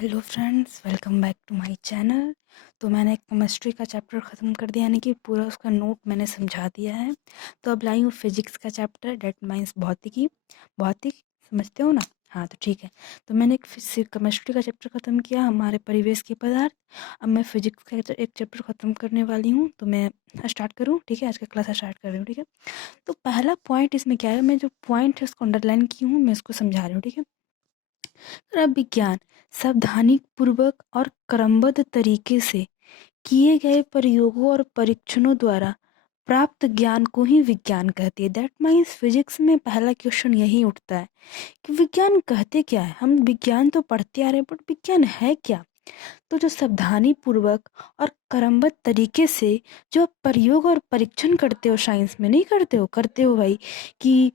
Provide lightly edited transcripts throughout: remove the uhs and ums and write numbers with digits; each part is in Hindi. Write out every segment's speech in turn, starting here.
Hello friends, welcome back to my channel. तो मैंने केमिस्ट्री का चैप्टर ख़त्म कर दिया, यानी कि पूरा उसका नोट मैंने समझा दिया है। तो अब लाई हूँ फिजिक्स का चैप्टर, डेट मीन्स भौतिकी। भौतिक समझते हो ना? हाँ, तो ठीक है। तो मैंने केमिस्ट्री का चैप्टर ख़त्म किया, हमारे परिवेश के पदार्थ। अब मैं फिजिक्स का एक चैप्टर ख़त्म करने वाली हूँ, तो मैं स्टार्ट करूँ? ठीक है, आज का क्लास स्टार्ट कर रही हूँ। ठीक है, तो पहला पॉइंट इसमें क्या है, मैं जो पॉइंट है उसको अंडरलाइन की हूँ, मैं इसको समझा रही हूँ। ठीक है, विज्ञान सावधानीपूर्वक और क्रमबद्ध तरीके से किए गए प्रयोगों और परीक्षणों द्वारा प्राप्त ज्ञान को ही विज्ञान कहती है। दैट मीन्स फिजिक्स में पहला क्वेश्चन यही उठता है कि विज्ञान कहते क्या है। हम विज्ञान तो पढ़ते आ रहे हैं, बट विज्ञान है क्या? तो जो सावधानी पूर्वक और क्रमबद्ध तरीके से जो आप प्रयोग और परीक्षण करते हो, साइंस में नहीं करते हो भाई, कि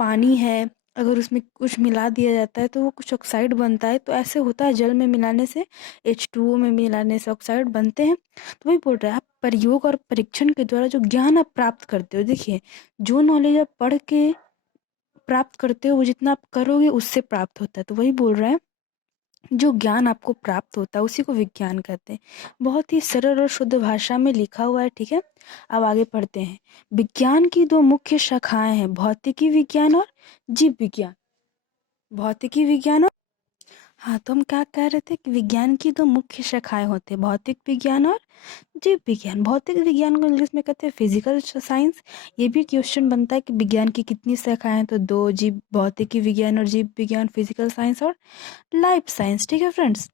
पानी है, अगर उसमें कुछ मिला दिया जाता है तो वो कुछ ऑक्साइड बनता है। तो ऐसे होता है, जल में मिलाने से, H2O में मिलाने से ऑक्साइड बनते हैं। तो वही बोल रहा है, आप प्रयोग और परीक्षण के द्वारा जो ज्ञान आप प्राप्त करते हो, देखिए, जो नॉलेज आप पढ़ के प्राप्त करते हो वो जितना आप करोगे उससे प्राप्त होता है। तो वही बोल रहा है, जो ज्ञान आपको प्राप्त होता है उसी को विज्ञान कहते हैं। बहुत ही सरल और शुद्ध भाषा में लिखा हुआ है। ठीक है, अब आगे पढ़ते हैं। विज्ञान की दो मुख्य शाखाएं हैं, भौतिकी विज्ञान और जीव विज्ञान। भौतिकी विज्ञान और, हाँ, तो हम क्या कह रहे थे कि विज्ञान की दो मुख्य शाखाएं होते हैं, भौतिक विज्ञान और जीव विज्ञान। भौतिक विज्ञान को इंग्लिश में कहते हैं फिजिकल साइंस। ये भी क्वेश्चन बनता है कि विज्ञान की कितनी शाखाएं हैं, तो दो, जीव भौतिकी विज्ञान और जीव विज्ञान, फिजिकल साइंस और लाइफ साइंस। ठीक है फ्रेंड्स,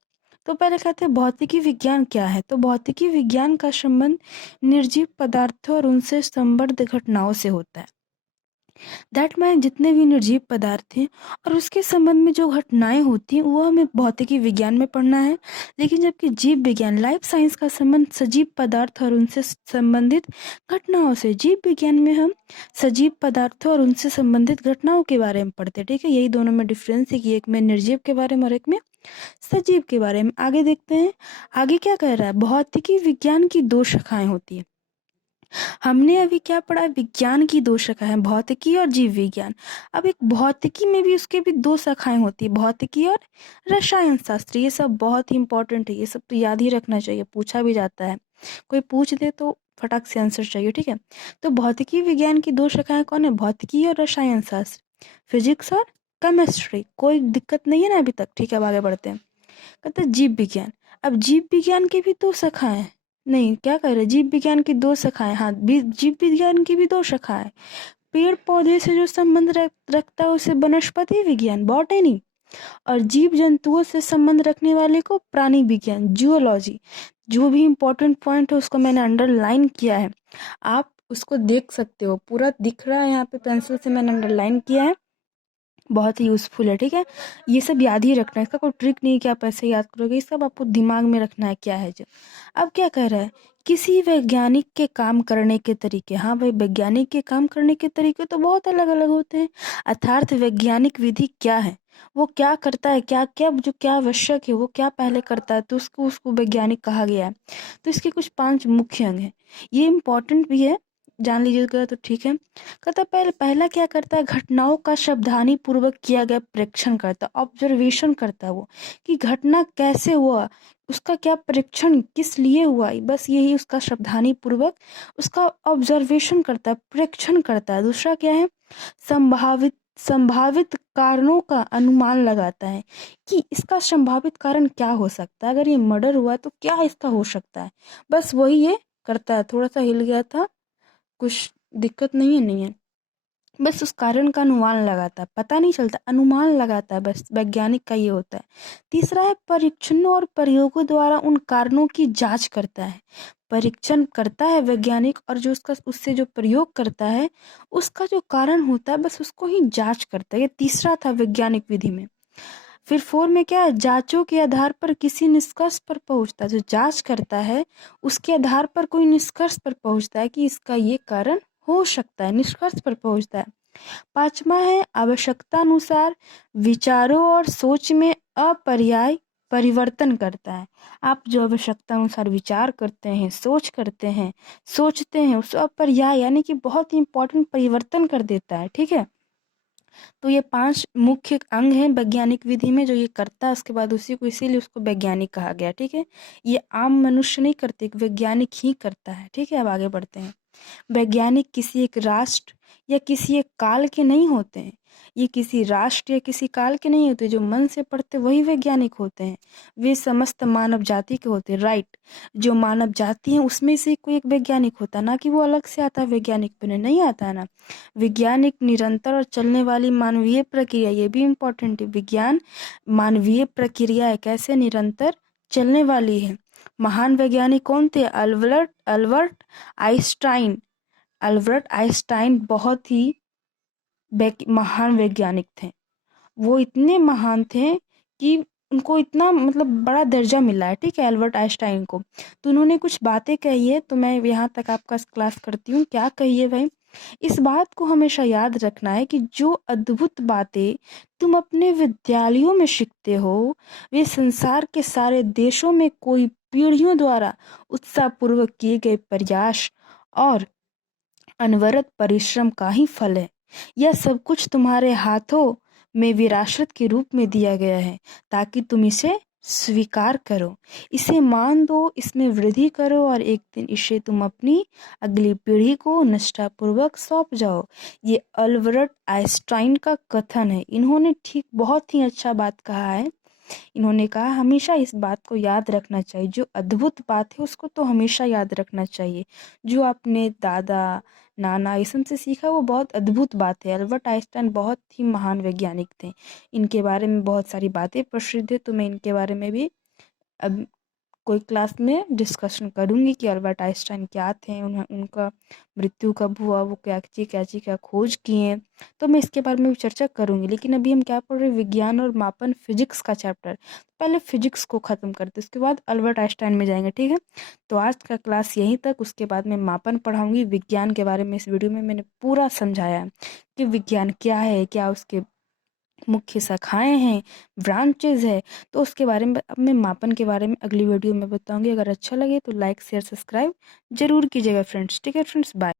तो पहले कहते हैं भौतिकी विज्ञान क्या है। तो भौतिकी विज्ञान का संबंध निर्जीव पदार्थों और उनसे संबद्ध घटनाओं से होता है। दैट मीन जितने भी निर्जीव पदार्थ हैं और उसके संबंध में जो घटनाएं होती हैं वो हमें भौतिकी विज्ञान में पढ़ना है। लेकिन जबकि जीव विज्ञान, लाइफ साइंस का संबंध सजीव पदार्थ और उनसे संबंधित घटनाओं से। जीव विज्ञान में हम सजीव पदार्थों और उनसे संबंधित घटनाओं के बारे में पढ़ते हैं। ठीक है, यही दोनों में डिफरेंस है कि एक में निर्जीव के बारे में और एक में सजीव के बारे में। आगे देखते हैं, आगे क्या कह रहा है। भौतिकी विज्ञान की दो शाखाएं होती है। हमने अभी क्या पढ़ा, विज्ञान की दो शाखाएं, भौतिकी और जीव विज्ञान। अब एक भौतिकी में भी उसके भी दो शाखाएं होती है, भौतिकी और रसायन शास्त्र। ये सब बहुत ही इंपॉर्टेंट है, ये सब तो याद ही रखना चाहिए, पूछा भी जाता है। कोई पूछ दे तो फटाक से आंसर चाहिए। ठीक है, तो भौतिकी विज्ञान की दो शाखाएं कौन है, भौतिकी और रसायन शास्त्र, फिजिक्स और केमिस्ट्री। कोई दिक्कत नहीं है ना अभी तक? ठीक है, अब आगे बढ़ते हैं। कहते हैं जीव विज्ञान। अब जीव विज्ञान की भी दो शाखाएं, नहीं क्या कह रहे हैं, जीव विज्ञान की दो शाखाएं, हाँ, जीव विज्ञान की भी दो शाखाएं। पेड़ पौधे से जो संबंध रखता है उसे वनस्पति विज्ञान, बॉटनी। और जीव जंतुओं से संबंध रखने वाले को प्राणी विज्ञान, जूलॉजी। जो भी इंपॉर्टेंट पॉइंट है उसको मैंने अंडरलाइन किया है, आप उसको देख सकते हो, पूरा दिख रहा है यहाँ पे, पेंसिल से मैंने अंडरलाइन किया है। बहुत ही यूज़फुल है। ठीक है, ये सब याद ही रखना है, इसका कोई ट्रिक नहीं कि आप ऐसे याद करोगे, ये सब आपको दिमाग में रखना है क्या है जो। अब क्या कह रहा है, किसी वैज्ञानिक के काम करने के तरीके। हाँ भाई, वैज्ञानिक के काम करने के तरीके तो बहुत अलग अलग होते हैं। अर्थात वैज्ञानिक विधि क्या है, वो क्या करता है, क्या क्या जो क्या आवश्यक है वो क्या पहले करता है, तो उसको उसको वैज्ञानिक कहा गया है। तो इसके कुछ 5 मुख्य अंग हैं, ये इम्पोर्टेंट भी है, जान लीजिएगा तो ठीक है। कहता है पहले, पहला क्या करता है, घटनाओं का सावधानी पूर्वक किया गया परीक्षण करता है, ऑब्जर्वेशन करता है वो, कि घटना कैसे हुआ, उसका क्या परीक्षण किस लिए हुआ, बस यही उसका सावधानी पूर्वक उसका ऑब्जर्वेशन करता है, परीक्षण करता है। दूसरा क्या है, संभावित संभावित कारणों का अनुमान लगाता है, कि इसका संभावित कारण क्या हो सकता है, अगर ये मर्डर हुआ तो क्या इसका हो सकता है, बस वही ये करता है। थोड़ा सा हिल गया था, कुछ दिक्कत नहीं है, नहीं है, बस उस कारण का अनुमान लगाता है, पता नहीं चलता, अनुमान लगाता है, बस वैज्ञानिक का ये होता है। तीसरा है, परीक्षणों और प्रयोगों द्वारा उन कारणों की जांच करता है। परीक्षण करता है वैज्ञानिक, और जो उसका उससे जो प्रयोग करता है उसका जो कारण होता है बस उसको ही जांच करता है। ये तीसरा था वैज्ञानिक विधि में। फिर 4 में क्या है, जांचों के आधार पर किसी निष्कर्ष पर पहुंचता है। जो जांच करता है उसके आधार पर कोई निष्कर्ष पर पहुंचता है कि इसका ये कारण हो सकता है, निष्कर्ष पर पहुंचता है। 5वां है, आवश्यकता अनुसार विचारों और सोच में अपर्याय परिवर्तन करता है। आप जो आवश्यकता अनुसार विचार करते हैं, सोच करते हैं, सोचते हैं, उस अपर्याय यानी कि बहुत ही इंपॉर्टेंट परिवर्तन कर देता है। ठीक है, तो ये 5 मुख्य अंग हैं वैज्ञानिक विधि में जो ये करता है, उसके बाद उसी को इसीलिए उसको वैज्ञानिक कहा गया, ठीक है। ये आम मनुष्य नहीं करते, एक वैज्ञानिक ही करता है, ठीक है। अब आगे बढ़ते हैं। वैज्ञानिक किसी एक राष्ट्र या किसी एक काल के नहीं होते हैं। ये किसी राष्ट्र या किसी काल के नहीं होते, जो मन से पढ़ते वही वैज्ञानिक होते हैं। वे समस्त मानव जाति के होते हैं, राइट। जो मानव जाति है उसमें से कोई एक वैज्ञानिक होता है, ना कि वो अलग से आता है वैज्ञानिक बने, नहीं आता है ना। विज्ञान एक निरंतर और चलने वाली मानवीय प्रक्रिया, ये भी इम्पोर्टेंट है। विज्ञान मानवीय प्रक्रिया है, कैसे निरंतर चलने वाली है। महान वैज्ञानिक कौन थे? Albert Albert Einstein. Albert Einstein बहुत ही महान वैज्ञानिक थे। वो इतने महान थे कि उनको इतना मतलब बड़ा दर्जा मिला है, ठीक है, अल्बर्ट आइंस्टाइन को। तो उन्होंने कुछ बातें कही है, तो मैं यहाँ तक आपका क्लास करती हूँ। क्या कही है भाई? इस बात को हमेशा याद रखना है कि जो अद्भुत बातें तुम अपने विद्यालयों में सीखते हो, वे संसार के सारे देशों में कोई पीढ़ियों द्वारा उत्साहपूर्वक किए गए प्रयास और अनवरत परिश्रम का ही फल है। यह सब कुछ तुम्हारे हाथों में विरासत के रूप में दिया गया है, ताकि तुम इसे स्वीकार करो, इसे मान दो, इसमें वृद्धि करो और एक दिन इसे तुम अपनी अगली पीढ़ी को निष्ठापूर्वक सौंप जाओ। ये अल्बर्ट आइंस्टाइन का कथन है। इन्होंने ठीक बहुत ही अच्छा बात कहा है। इन्होंने कहा हमेशा इस बात को याद रखना चाहिए, जो अद्भुत बात है उसको तो हमेशा याद रखना चाहिए। जो आपने दादा नाना ये सब से सीखा वो बहुत अद्भुत बात है। अल्बर्ट आइंस्टाइन बहुत ही महान वैज्ञानिक थे। इनके बारे में बहुत सारी बातें प्रसिद्ध है, तो मैं इनके बारे में भी अब कोई क्लास में डिस्कशन करूंगी कि अल्बर्ट आइंस्टाइन क्या थे, उनका मृत्यु कब हुआ, वो क्या खोज किए, तो मैं इसके बारे में भी चर्चा करूंगी। लेकिन अभी हम क्या पढ़ रहे हैं? विज्ञान और मापन, फिजिक्स का चैप्टर। पहले फिजिक्स को ख़त्म करते, उसके बाद अल्बर्ट आइंस्टाइन में जाएंगे, ठीक है। तो आज का क्लास यहीं तक, उसके बाद मैं मापन पढ़ाऊंगी। विज्ञान के बारे में इस वीडियो में मैंने पूरा समझाया है कि विज्ञान क्या है, क्या उसके मुख्य शाखाएँ हैं, ब्रांचेज़ है। तो उसके बारे में अब मैं मापन के बारे में अगली वीडियो में बताऊँगी। अगर अच्छा लगे तो लाइक, शेयर, सब्सक्राइब ज़रूर कीजिएगा फ्रेंड्स। ठीक है फ्रेंड्स, बाय।